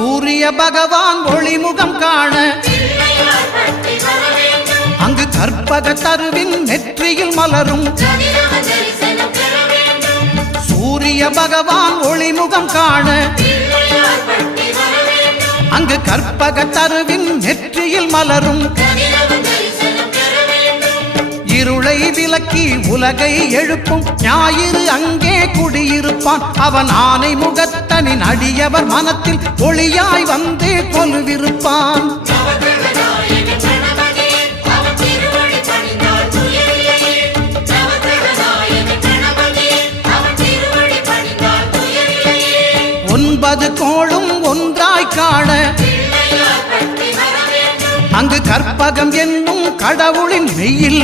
சூரிய பகவான் ஒளிமுகம் காண அங்கு கற்பக தருவின் நெற்றியில் மலரும் சூரிய பகவான் ஒளிமுகம் காண அங்கு கற்பக தருவின் நெற்றியில் மலரும் இருளை விலக்கி உலகை எழுப்பும் ஞாயிறு அங்கே குடியிருப்பான் அவன் ஆனை முகத்தனின் அடியவர் மனத்தில் ஒளியாய் வந்து கொலுவிருப்பான் ஒன்பது கோளும் ஒன்றாய் காண அங்கு கற்பகம் என்னும் கடவுளின் மெய்யில்